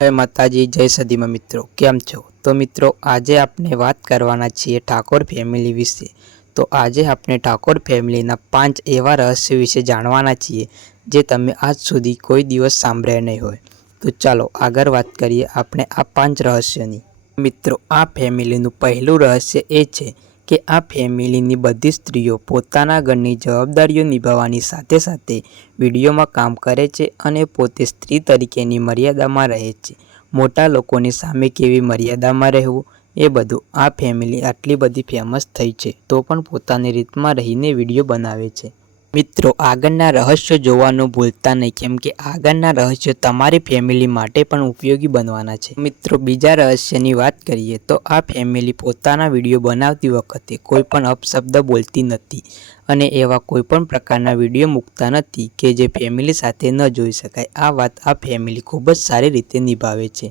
જય માતાજી, જય સદીમાં મિત્રો, કેમ છો? તો મિત્રો, આજે આપણે વાત કરવાના છીએ ઠાકોર ફેમિલી વિશે। તો આજે આપણે ઠાકોર ફેમિલીના 5 એવા રહસ્યો વિશે જાણવાના છીએ જે તમે આજ સુધી કોઈ દિવસ સાંભળ્યા નહીં હોય। તો ચાલો આગળ વાત કરીએ આપણે આ 5 રહસ્યોની। મિત્રો, આ ફેમિલીનું પહેલું રહસ્ય એ છે કે આ ફેમિલીની બધી સ્ત્રીઓ પોતાના ઘરની જવાબદારીઓ નિભાવવાની સાથે સાથે વિડીયોમાં કામ કરે છે અને પોતે સ્ત્રી તરીકેની મર્યાદામાં રહે છે। મોટા લોકોની સામે કેવી મર્યાદામાં રહેવું એ બધું આ ફેમિલી આટલી બધી ફેમસ થઈ છે તો પણ પોતાની રીતમાં રહીને વિડીયો બનાવે છે। મિત્રો, આગળના રહસ્યો જોવાનું ભૂલતા નહીં, કેમ કે આગળના રહસ્યો તમારી ફેમિલી માટે પણ ઉપયોગી બનવાના છે। મિત્રો, બીજા રહસ્યની વાત કરીએ તો આ ફેમિલી પોતાના વિડીયો બનાવતી વખતે કોઈ પણ અપશબ્દ બોલતી નથી અને એવા કોઈ પણ પ્રકારના વિડીયો મૂકતા નથી કે જે ફેમિલી સાથે ન જોઈ શકાય। આ વાત આ ફેમિલી ખૂબ જ સારી રીતે નિભાવે છે।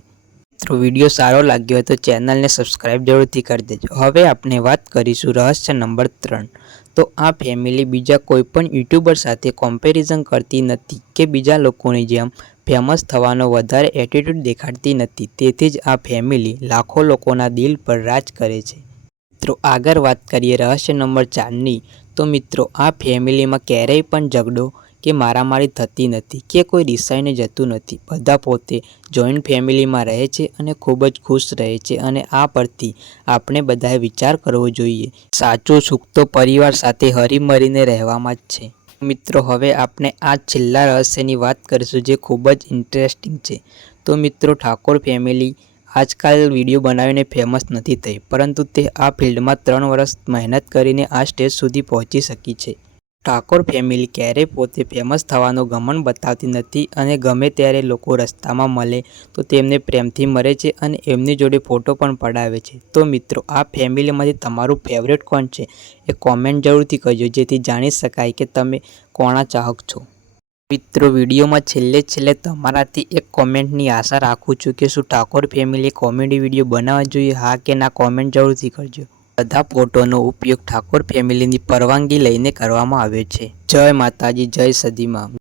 મિત્રો, વિડીયો સારો લાગ્યો હોય તો ચેનલને સબસ્ક્રાઈબ જરૂરથી કરી દેજો। હવે આપણે વાત કરીશું રહસ્ય નંબર 3। તો આ ફેમિલી બીજા કોઈ પણ યુટ્યુબર સાથે કમ્પેરિઝન કરતી નથી કે બીજા લોકોની જેમ ફેમસ થવાનો વધારે એટીટ્યૂડ દેખાડતી નથી, તેથી જ આ ફેમિલી લાખો લોકોના દિલ પર રાજ કરે છે। મિત્રો, આગળ વાત કરીએ રહસ્ય નંબર 4ની। તો મિત્રો, આ ફેમિલીમાં ક્યારેય પણ ઝઘડો કે મારામારી થતી નથી કે કોઈ રિસાઈને જતું નથી। બધા પોતે જોઈન્ટ ફેમિલીમાં રહે છે અને ખૂબ જ ખુશ રહે છે અને આ પરથી આપણે બધાએ વિચાર કરવો જોઈએ, સાચું સુખ તો પરિવાર સાથે હળીમળીને રહેવામાં જ છે। મિત્રો, હવે આપણે આ છેલ્લા રહસ્યની વાત કરીશું જે ખૂબ જ ઇન્ટરેસ્ટિંગ છે। તો મિત્રો, ઠાકોર ફેમિલી આજકાલ વિડીયો બનાવીને ફેમસ નથી થઈ, પરંતુ તે આ ફિલ્ડમાં 3 વર્ષ મહેનત કરીને આ સ્ટેજ સુધી પહોંચી શકી છે। ઠાકોર ફેમિલી ક્યારેય પોતે ફેમસ થવાનો ઘમંડ બતાવતી નથી અને ગમે ત્યારે લોકો રસ્તામાં મળે તો તેમને પ્રેમથી મળે છે અને એમની જોડે ફોટો પણ પડાવે છે। તો મિત્રો, આ ફેમિલીમાંથી તમારું ફેવરેટ કોણ છે એ કોમેન્ટ જરૂરથી કરજો, જેથી જાણી શકાય કે તમે કોના ચાહક છો। મિત્રો, વિડીયોમાં છેલ્લે તમારાથી એક કોમેન્ટની આશા રાખું છું કે શું ઠાકોર ફેમિલી કોમેડી વિડીયો બનાવવા જોઈએ, હા કે ના? કોમેન્ટ જરૂરથી કરજો। બધા ફોટોનો ઉપયોગ ઠાકોર ફેમિલીની પરવાનગી લઈને કરવામાં આવ્યો છે। જય માતાજી, જય સદીમાં।